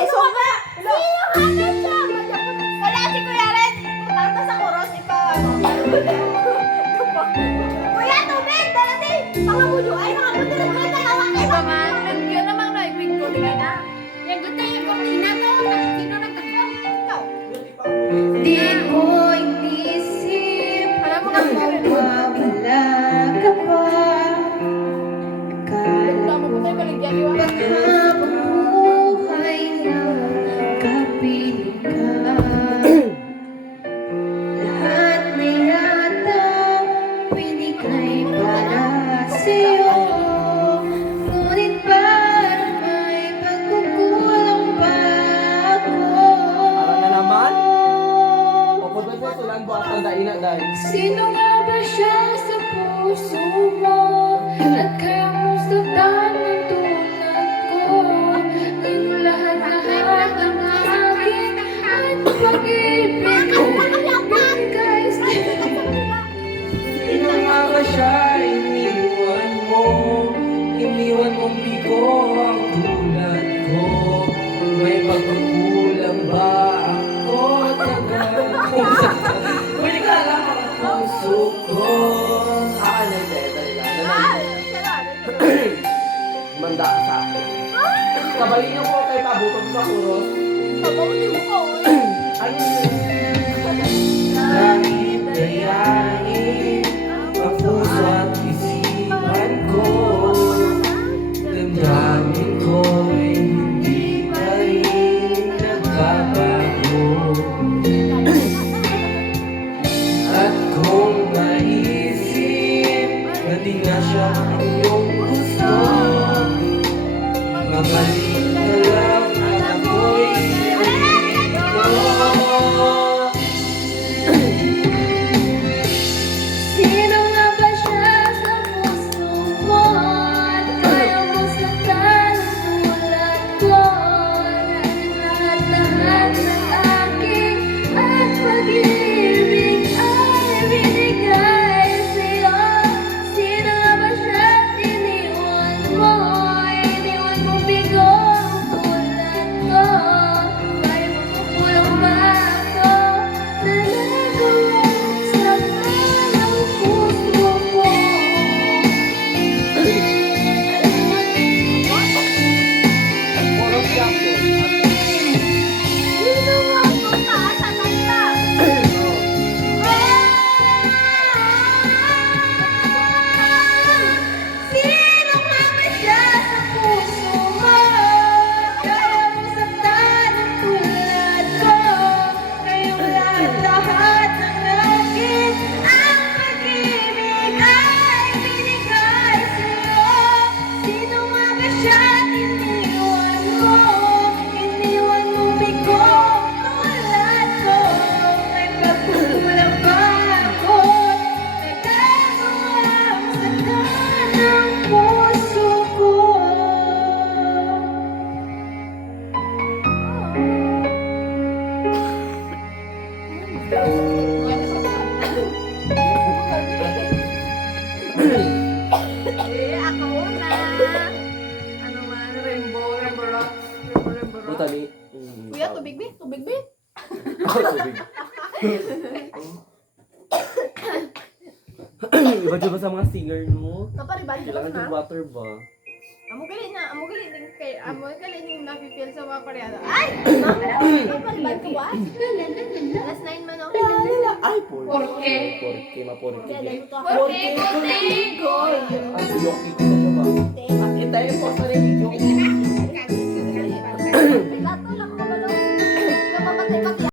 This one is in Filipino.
Sino ka ba? Sino hater siya? Wala si Kuya Ren. Punta sa kuros, Kuya, tubig! Dalating! Pangabuyo! Ay, nakapunta na kayo dalawa! Ito man, yun namang naibig ko din na. Yan, gusto yung kortina to. Sino nagkakon? Ikaw. Di ko inisip Alam mo nga na mawawala ka pa. Akala mo tayo baligyan yun. baka mabuhay na kapiling ka. Lahat na yata pinigay para sa'yo. Ngunit parang may pagkukulang pa ako. Para na naman? O kung ba siya sulang buhat ng daina dahil? Sino nga ba siya sa puso mo? At kamustahan ng tulad ko? Yung lahat-lahat ng akin at pag-ibig ko bigay sa'yo. Sino nga ba siya? Iniwan mo. Iniwan mong bigo ang tulad ko. May pagkukulang ba ako? Tagal ko. Pwede ka lang ang puso ko. Dali lang. Manda ka sa akin. Kabalin niyo po kay pabutog sa kuros. Pabuti mo ko. Ano yun? Kahit dayain ang puso at isipan ko, damdamin ko'y hindi pa rin nagbabago. At kung naisip na di na siya ang iyong gusto, mabalik ka lang at ako'y ito. Sino nga ba siya sa puso mo? At kaya mo saktan ang tulad ko? Lahat-lahat ng aking at pag-ibig ay binigay sa'yo. Sino nga ba siya at iniwan mo? Iniwan mo bigo ang tulad ko. Kaya mo kukulang ba ako? Nalagawa sa parang puso ko. Puro siya po. Sino nga po taas sa kanta? Sino nga ba siya sa puso mo? Kaya mo saktan ang tulad ko. Kayong lahat-lahat ng akin ang pag-ibig ay binigay sa'yo. Sino nga ba siya at iniwan mo? Iniwan mo bigo tulad ko. May pagkukulang ba ako? Nagagawa ang saktan ng puso ko. Ako na. Ano man, rainbow rock. Rainbow rock. Tani. Kuya, tubig ba? Tubig ba? Tubig. Iba dyan ba sa mga singer, no? Kaparibad ka Kailangan na. ng water ba? Amo gali din kay yung nafi-feel sa mga pareha. Ay! Kaparibad ka ba? Last 9 man ako. Ay, porke. Porke. Porke, maporke. Kaya dahil to. Porke, contigo. Ang suyok